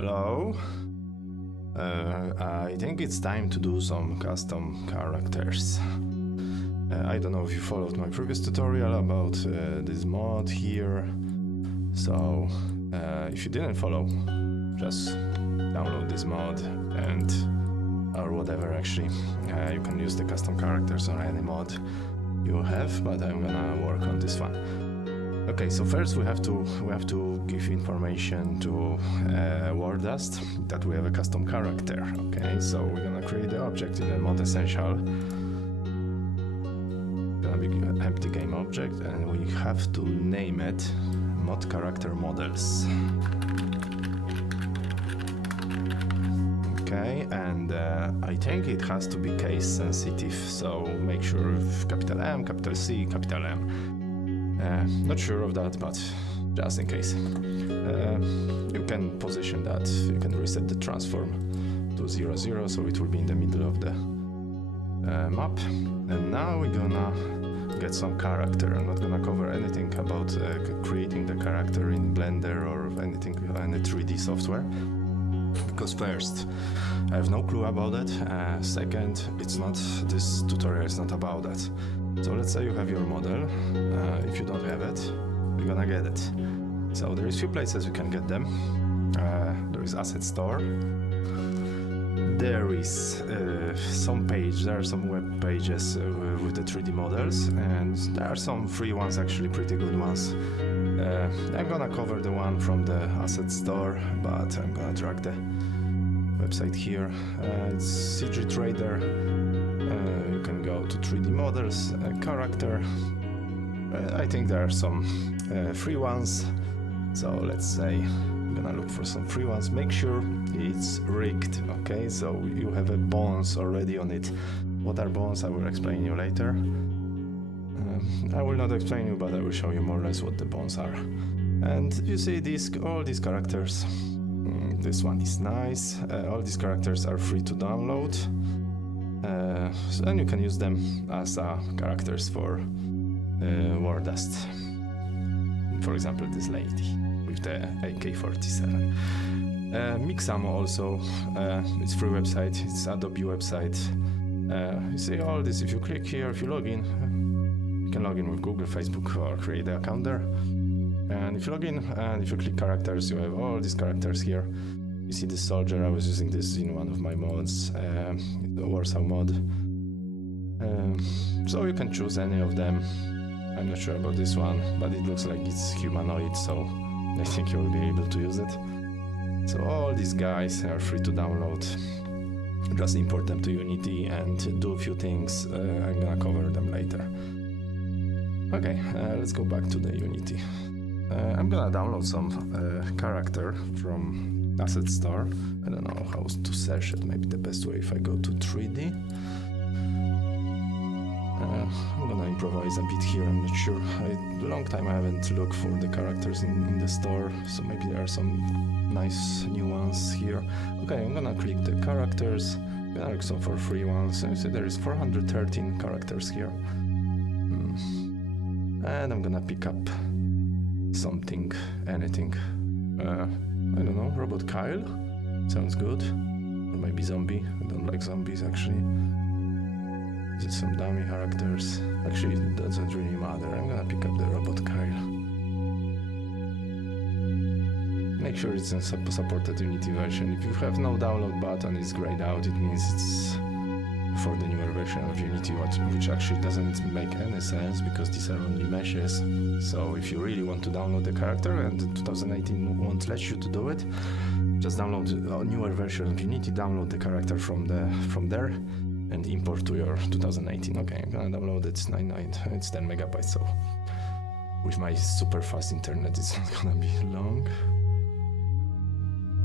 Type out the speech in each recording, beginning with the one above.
Hello. I think it's time to do some custom characters. I don't know if you followed my previous tutorial about this mod here. So if you didn't follow, just download this mod and or whatever actually. You can use the custom characters on any mod you have, but I'm gonna work on this one. Okay, so first we have to give information to WarDust that we have a custom character. Okay, so we're gonna create the object in a mod essential. Gonna be an empty game object, and we have to name it mod character models. Okay, and I think it has to be case sensitive, so make sure if capital M, capital C, capital M. Not sure of that, but just in case. You can position that, you can reset the transform to 0, 0, so it will be in the middle of the map. And now we're gonna get some character. I'm not gonna cover anything about creating the character in Blender or anything, any 3D software. Because first, I have no clue about it. Second, this tutorial is not about that. So let's say you have your model. If you don't have it, you're gonna get it. So there is few places you can get them. There is asset store. There is there are some web pages with the 3D models, and there are some free ones, actually pretty good ones. I'm gonna cover the one from the asset store, but I'm gonna drag the website here. It's CG Trader. You can go to 3D models, character. I think there are some free ones. So let's say I'm gonna look for some free ones. Make sure it's rigged. Okay, so you have a bones already on it. What are bones? I will explain you later. I will not explain you, but I will show you more or less what the bones are. And you see all these characters. This one is nice. All these characters are free to download. And you can use them as characters for WarDust. For example, this lady with the AK-47. Mixamo also, it's free website, it's Adobe website. You see all this. If you click here, if you log in, you can log in with Google, Facebook, or create an account there. And if you log in and if you click characters, you have all these characters here. You see this soldier, I was using this in one of my mods, the Warsaw mod. So you can choose any of them. I'm not sure about this one, but it looks like it's humanoid, so I think you will be able to use it. So all these guys are free to download. Just import them to Unity and do a few things. I'm gonna cover them later. Okay, let's go back to the Unity. I'm gonna download some character from Asset Store. I don't know how to search it. Maybe the best way if I go to 3D. I'm gonna improvise a bit here. I'm not sure. Long time I haven't looked for the characters in the store, so maybe there are some nice new ones here. Okay, I'm gonna click the characters. I'm gonna look some for free ones. So you see there is 413 characters here. And I'm gonna pick up something, anything. I don't know, Robot Kyle? Sounds good. Or maybe zombie. I don't like zombies actually. Is it some dummy characters? Actually, it doesn't really matter. I'm gonna pick up the Robot Kyle. Make sure it's a supported Unity version. If you have no download button, it's grayed out. It means it's for the newer version of Unity, which actually doesn't make any sense because these are only meshes. So if you really want to download the character and 2018 won't let you to do it, just download a newer version of Unity, download the character from there, and import to your 2018. Okay, I'm gonna download it. It's 10 megabytes. So with my super fast internet, it's not gonna be long.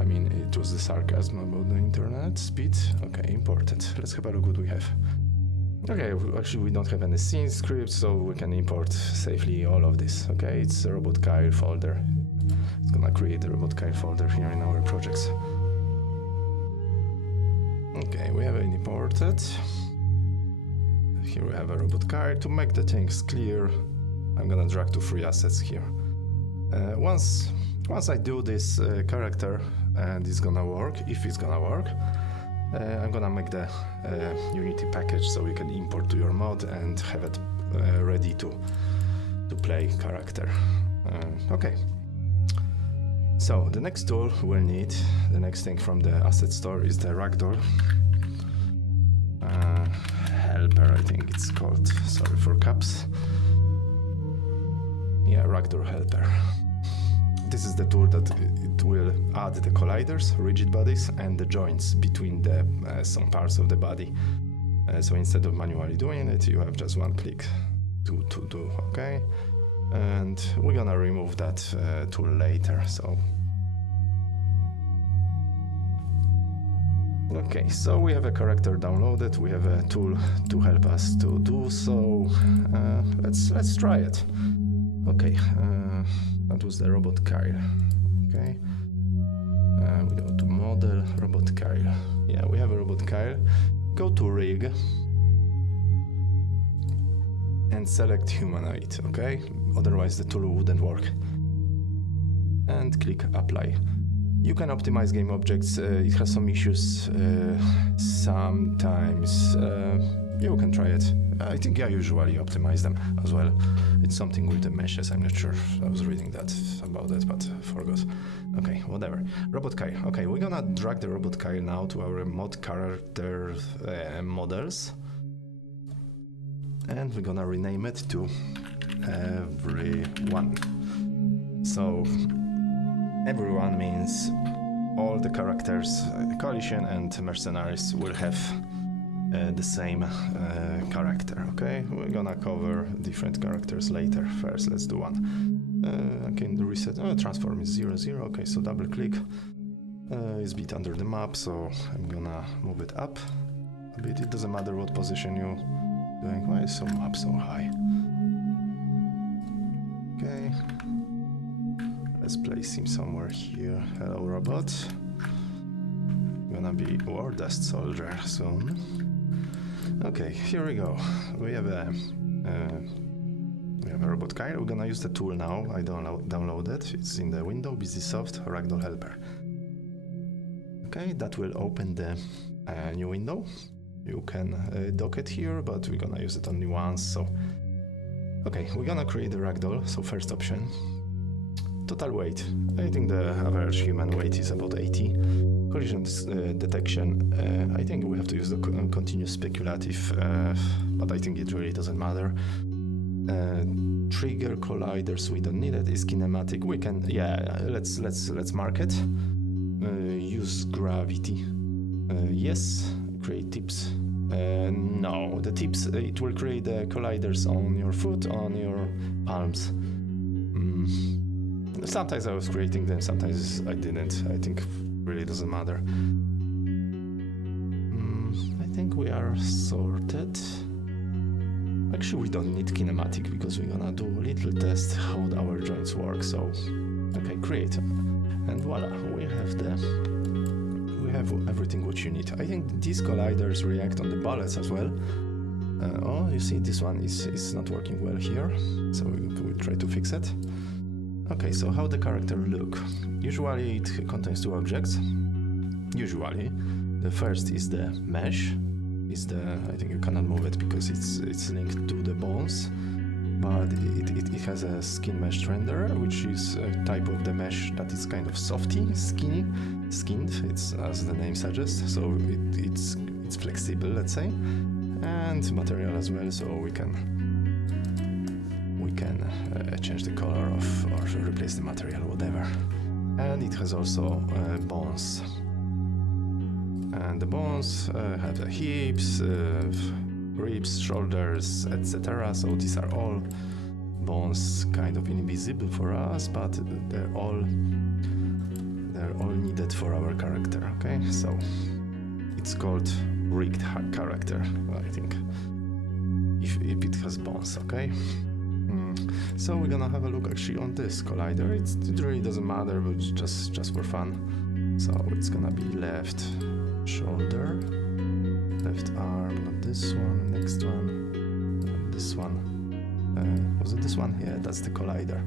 I mean, it was the sarcasm about the internet speed. Okay, imported. Let's have a look what we have. Okay, actually we don't have any scene scripts, so we can import safely all of this. Okay, it's a Robot Kyle folder. It's gonna create a Robot Kyle folder here in our projects. Okay, we have it imported. Here we have a Robot Kyle. To make the things clear, I'm gonna drag to free assets here. Once once I do this character and it's gonna work, if it's gonna work, I'm gonna make the Unity package so you can import to your mod and have it ready to play character. Okay. So the next tool we'll need, the next thing from the asset store is the Ragdoll Helper, I think it's called. Sorry for caps. Yeah, Ragdoll Helper. This is the tool that it will add the colliders, rigid bodies, and the joints between the some parts of the body. So instead of manually doing it, you have just one click to do, okay? And we're gonna remove that tool later, so. Okay, so we have a character downloaded, we have a tool to help us to do so. Let's try it. Okay, that was the robot Kyle. Okay, we go to model, robot Kyle. Yeah, we have a robot Kyle. Go to rig and select humanoid, okay? Otherwise the tool wouldn't work. And click apply. You can optimize game objects, it has some issues sometimes. You can try it. I think I usually optimize them as well. It's something with the meshes, I'm not sure. I was reading that about it, but forgot. Okay, whatever. Robot Kyle. Okay, we're gonna drag the Robot Kyle now to our mod character models. And we're gonna rename it to everyone. So everyone means all the characters, Coalition and Mercenaries will have the same character, okay? We're gonna cover different characters later. First, let's do one. I can reset, transform is 0, 0, okay, so double click. It's a bit under the map, so I'm gonna move it up a bit. It doesn't matter what position you're doing. Why is so map so high? Okay. Let's place him somewhere here. Hello, robot. Gonna be WarDust soldier soon. Okay, here we go. We have a robot Kyle. We're gonna use the tool now. I download it. It's in the window, BusySoft, Ragdoll Helper. Okay, that will open the new window. You can dock it here, but we're gonna use it only once. So, okay, we're gonna create the ragdoll. So first option. Total weight. I think the average human weight is about 80. Collision detection. I think we have to use the continuous speculative, but I think it really doesn't matter. Trigger colliders. We don't need it. Is kinematic. We can. Yeah. Let's mark it. Use gravity. Yes. Create tips. No. The tips. It will create the colliders on your foot, on your palms. Sometimes I was creating them, sometimes I didn't. I think really doesn't matter. I think we are sorted. Actually, we don't need kinematic because we're gonna do a little test how our joints work. So, okay, create, and voila, we have everything what you need. I think these colliders react on the bullets as well. Oh, you see, this one is not working well here, so we'll try to fix it. Okay, so how the character look? Usually it contains two objects. Usually, the first is the mesh. I think you cannot move it because it's linked to the bones, but it has a skin mesh renderer, which is a type of the mesh that is kind of softy, skinned. It's as the name suggests, so it's flexible, let's say, and material as well, so we can change the color of or replace the material, whatever. And it has also bones. And the bones have the hips, ribs, shoulders, etc. So these are all bones, kind of invisible for us, but they're all needed for our character. Okay, so it's called rigged character, I think, if it has bones. Okay. So we're gonna have a look actually on this collider. It really doesn't matter, but just for fun. So it's gonna be left shoulder, left arm, not this one, next one, not this one. Was it this one? Yeah, that's the collider.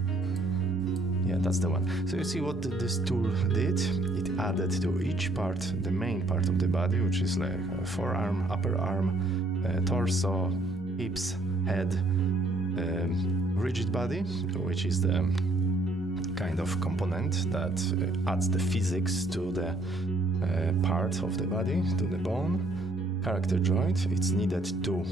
Yeah, that's the one. So you see what this tool did? It added to each part, the main part of the body, which is like forearm, upper arm, torso, hips, head, rigid body, which is the kind of component that adds the physics to the part of the body, to the bone. Character joint, it's needed to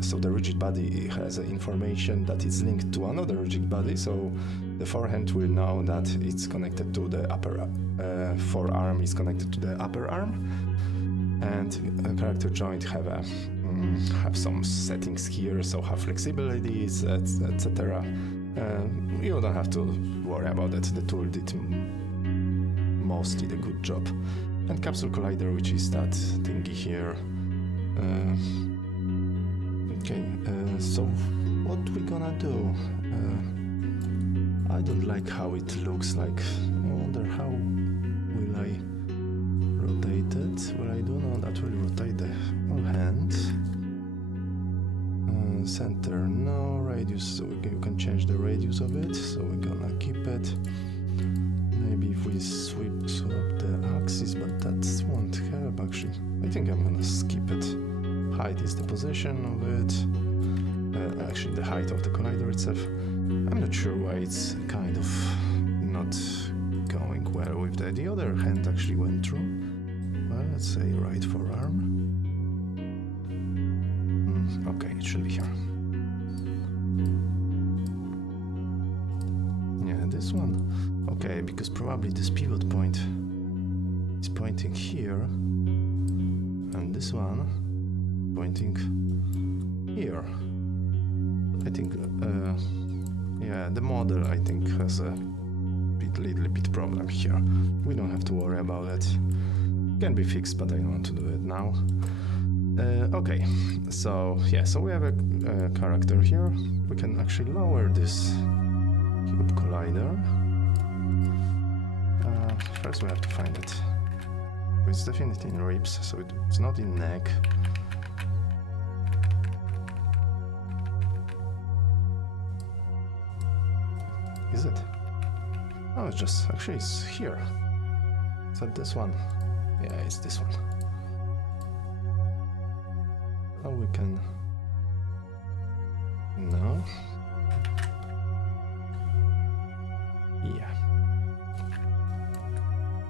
so the rigid body has information that is linked to another rigid body, so the forehand will know that it's connected to the upper forearm is connected to the upper arm, and a character joint have some settings here, so have flexibilities, etc. You don't have to worry about that. The tool did mostly the good job. And capsule collider, which is that thingy here. Okay, so what we gonna do? I don't like how it looks like. I wonder how will I rotate it? Well, I do know that will rotate the whole hand. Center, no. Radius, so you can change the radius of it, so we're gonna keep it. Maybe if we swap the axis, but that won't help actually. I think I'm gonna skip it. Height is the position of it, actually the height of the collider itself. I'm not sure why it's kind of not going well with that. The other hand actually went through. Well, let's say right forearm. Okay, it should be here. Yeah, this one. Okay, because probably this pivot point is pointing here, and this one pointing here. I think, yeah, the model I think has a little bit problem here. We don't have to worry about it. Can be fixed, but I don't want to do it now. Okay, so yeah, so we have a character here. We can actually lower this cube collider. First we have to find it. It's definitely in ribs, so it's not in neck. Is it? Oh, it's just, actually it's here. Is that this one? Yeah, it's this one. Oh, we can... No. Yeah.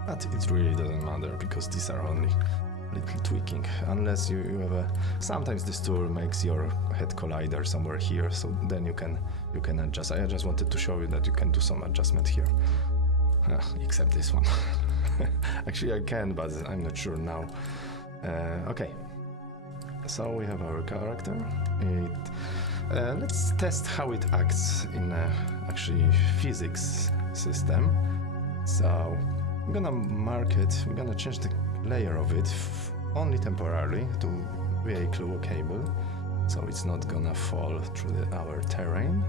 But it really doesn't matter, because these are only little tweaking. Unless you have a... Sometimes this tool makes your head collider somewhere here, so then you can adjust. I just wanted to show you that you can do some adjustment here. Except this one. Actually I can, but I'm not sure now. Okay. So we have our character. Let's test how it acts in actually physics system. So I'm gonna mark it. I'm gonna change the layer of it only temporarily to vehicle cable, so it's not gonna fall through our terrain.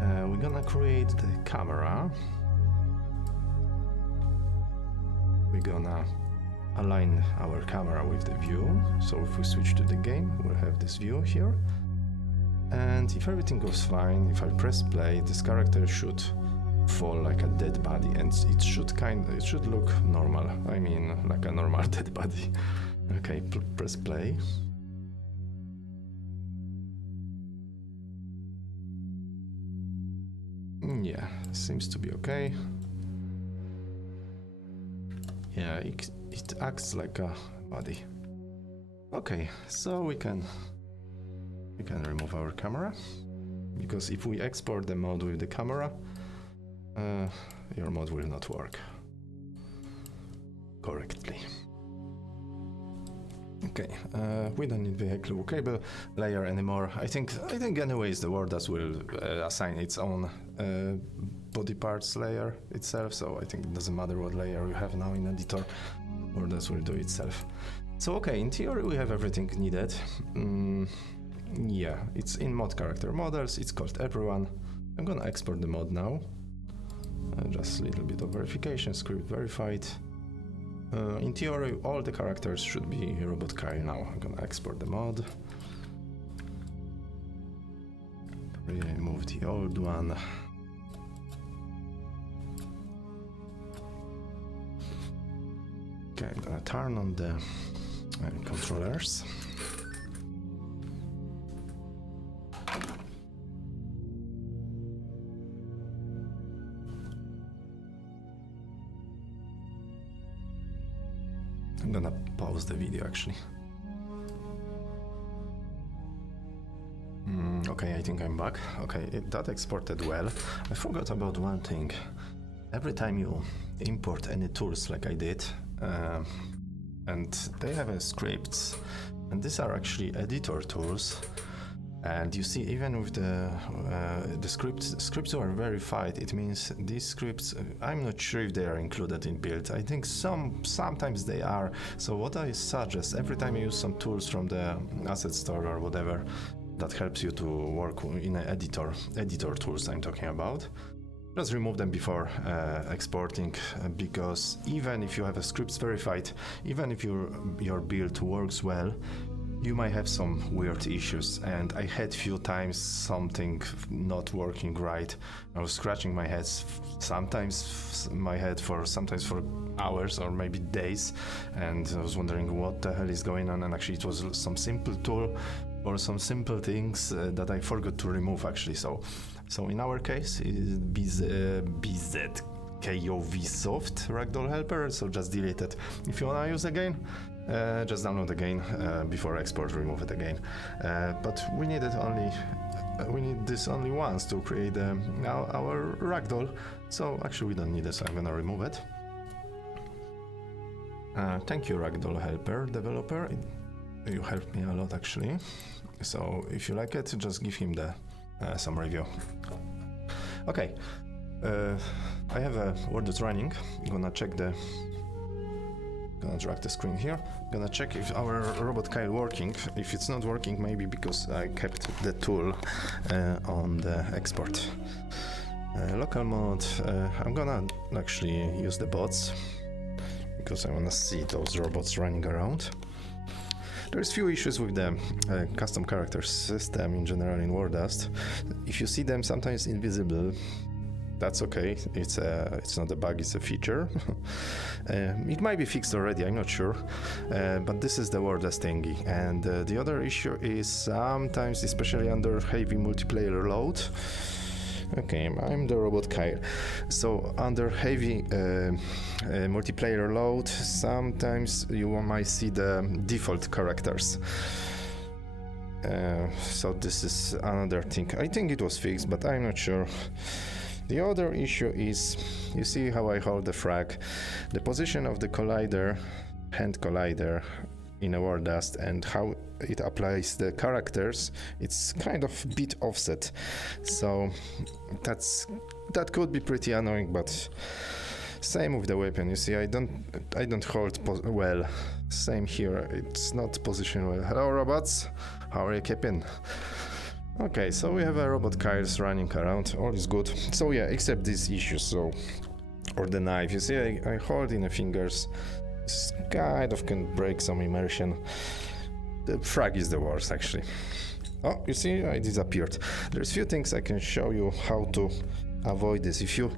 We're gonna create the camera. We're gonna align our camera with the view, so if we switch to the game, we'll have this view here. And if everything goes fine, if I press play, this character should fall like a dead body, and it should look normal. I mean, like a normal dead body. Okay, press play. Yeah, seems to be okay. Yeah, it acts like a body. Okay, so we can remove our camera, because if we export the mode with the camera, your mode will not work correctly. Okay, we don't need vehicle cable layer anymore. I think anyways the WarDust will assign its own body parts layer itself, so I think it doesn't matter what layer you have now in editor, WarDust will do itself. So okay, in theory we have everything needed. Yeah, it's in mod character models, it's called everyone. I'm gonna export the mod now. Just a little bit of verification, script verified. In theory, all the characters should be Robot Kyle now. I'm gonna export the mod. Remove the old one. Okay, I'm gonna turn on the controllers. I'm gonna pause the video actually. Okay, I think I'm back. Okay, that exported well. I forgot about one thing. Every time you import any tools like I did, and they have scripts, and these are actually editor tools. And you see, even with the scripts are verified. It means these scripts, I'm not sure if they are included in build. I think sometimes they are. So what I suggest, every time you use some tools from the asset store or whatever, that helps you to work in an editor tools I'm talking about, just remove them before exporting, because even if you have a scripts verified, even if your build works well, you might have some weird issues. And I had few times something not working right. I was scratching my head, sometimes for hours or maybe days, and I was wondering what the hell is going on. And actually it was some simple tool or some simple things that I forgot to remove actually. So in our case, BZKOV soft Ragdoll Helper, so just delete it. If you wanna use again, just download again before export, remove it again. But we need this only once to create our Ragdoll. So actually we don't need it, so I'm gonna remove it. Thank you, Ragdoll Helper developer. You helped me a lot actually. So if you like it, just give him some review. Okay, I have a WarDust running. I'm gonna check gonna drag the screen here. Gonna check if our robot Kyle working. If it's not working, maybe because I kept the tool on the export. Local mode. I'm gonna actually use the bots because I wanna see those robots running around. There's few issues with the custom character system in general in WarDust. If you see them sometimes invisible, that's okay. It's not a bug, it's a feature. It might be fixed already, I'm not sure. But this is the WarDust thingy. And the other issue is sometimes, especially under heavy multiplayer load. Okay, I'm the robot Kyle. So under heavy multiplayer load, sometimes you might see the default characters. So this is another thing. I think it was fixed, but I'm not sure. The other issue is, you see how I hold the frag, the position of the collider, hand collider in a WarDust, and how it applies the characters, it's kind of bit offset. So that could be pretty annoying, but same with the weapon. You see, I don't hold well. Same here, it's not positioned well. Hello robots, how are you keeping? Okay, so we have a robot Kyle's running around, all is good. So yeah, except these issues, so, or the knife, you see I hold in the fingers. This kind of can break some immersion. The frag is the worst actually. Oh, you see, I disappeared. There's few things I can show you how to avoid this. If you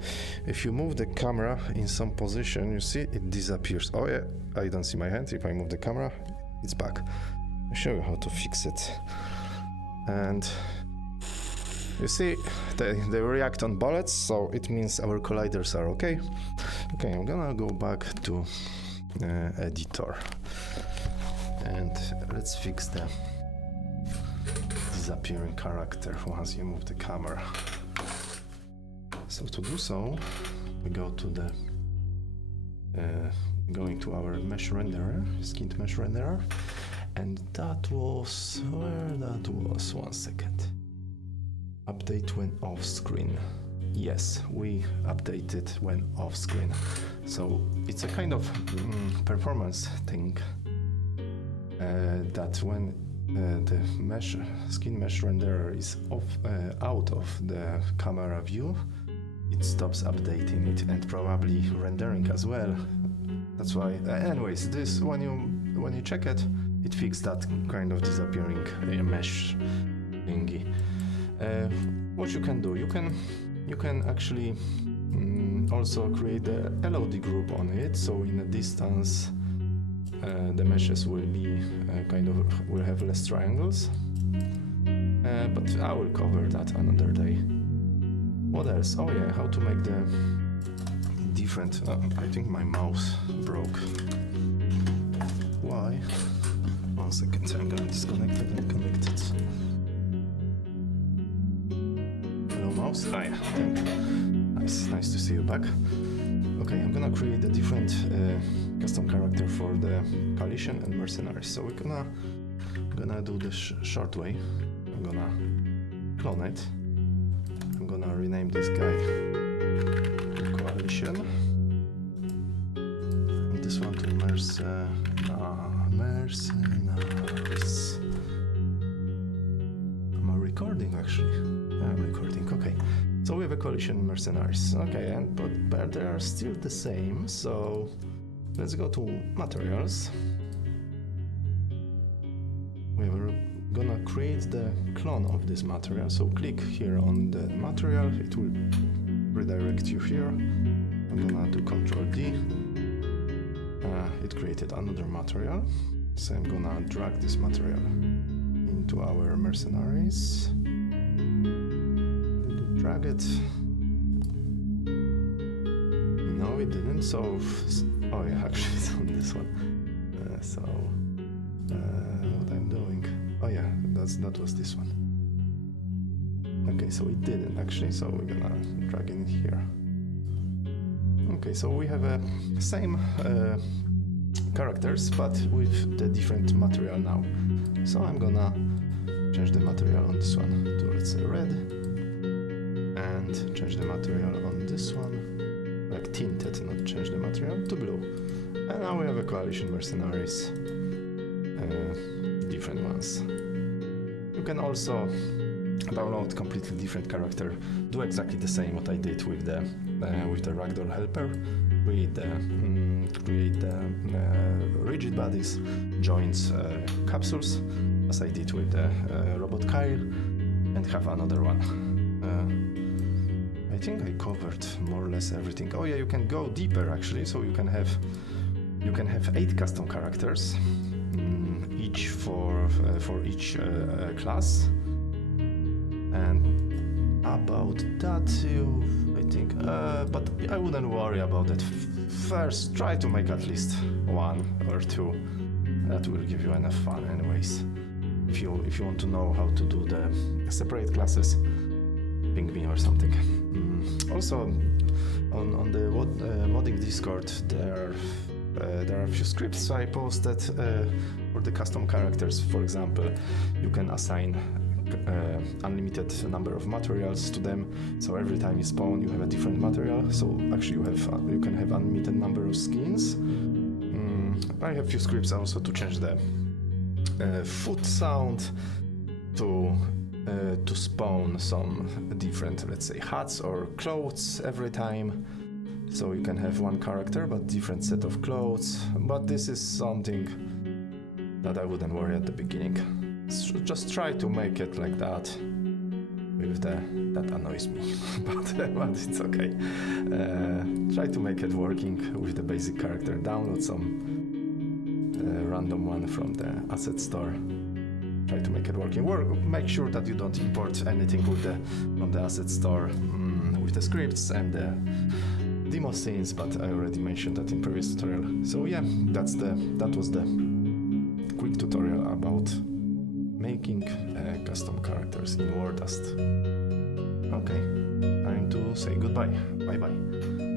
move the camera in some position, you see it disappears. Oh yeah, I don't see my hand. If I move the camera, it's back. I'll show you how to fix it. And you see, they react on bullets, so it means our colliders are okay. Okay, I'm gonna go back to editor and let's fix the disappearing character once you move the camera. So to do so, we go to the going to our mesh renderer, skinned mesh renderer, and that was where that was. 1 second. Update when off screen. Yes, we updated when off screen. So it's a kind of performance thing that when the skin mesh renderer is out of the camera view, it stops updating it and probably rendering as well. That's why. Anyways, this when you check it, it fixed that kind of disappearing mesh thingy. What you can do, you can actually also create a Lod group on it. So in a distance the meshes will be will have less triangles. But I will cover that another day. What else? Oh yeah, how to make the different... I think my mouse broke. Why? 1 second, I'm gonna disconnect it and connect it. Hello mouse? Hi. Nice to see you back. Okay, I'm gonna create a different custom character for the coalition and mercenaries. So we're gonna do the short way. I'm gonna clone it. I'm gonna rename this guy coalition, and this one to mercenaries. Am I recording actually? Yeah, I'm recording. Okay. So we have a coalition mercenaries. Okay, but they are still the same. So let's go to materials. We're gonna create the clone of this material. So click here on the material. It will redirect you here. I'm gonna do Ctrl D. It created another material. So I'm gonna drag this material into our mercenaries. Drag it. No, it didn't. So, oh yeah, actually it's on this one. What I'm doing? Oh yeah, that was this one. Okay, so it didn't actually. So we're gonna drag it in here. Okay, so we have a same characters, but with the different material now. So I'm gonna change the material on this one to, let's say, red. And change the material on this one, like tinted, not change the material, to blue. And now we have a coalition mercenaries, different ones. You can also download completely different character, do exactly the same what I did with the Ragdoll Helper, create the rigid bodies, joints, capsules, as I did with the robot Kyle, and have another one. I think I covered more or less everything. Oh yeah, you can go deeper actually, so you can have 8 custom characters, each for each class. And about that, I think, but I wouldn't worry about it. First, try to make at least 1 or 2. That will give you enough fun, anyways. If you want to know how to do the separate classes, ping me or something. Also, on the modding Discord, there are a few scripts I posted for the custom characters. For example, you can assign unlimited number of materials to them. So every time you spawn, you have a different material. So actually, you can have unlimited number of skins. I have a few scripts also to change the foot sound to spawn some different, let's say, hats or clothes every time. So you can have one character but different set of clothes. But this is something that I wouldn't worry at the beginning. So just try to make it like that. That annoys me, but it's okay. Try to make it working with the basic character. Download some random one from the asset store. Try to make it working. Make sure that you don't import anything from the asset store with the scripts and the demo scenes, but I already mentioned that in previous tutorial. So yeah, that was the quick tutorial about making custom characters in WarDust. Okay, time to say goodbye. Bye bye.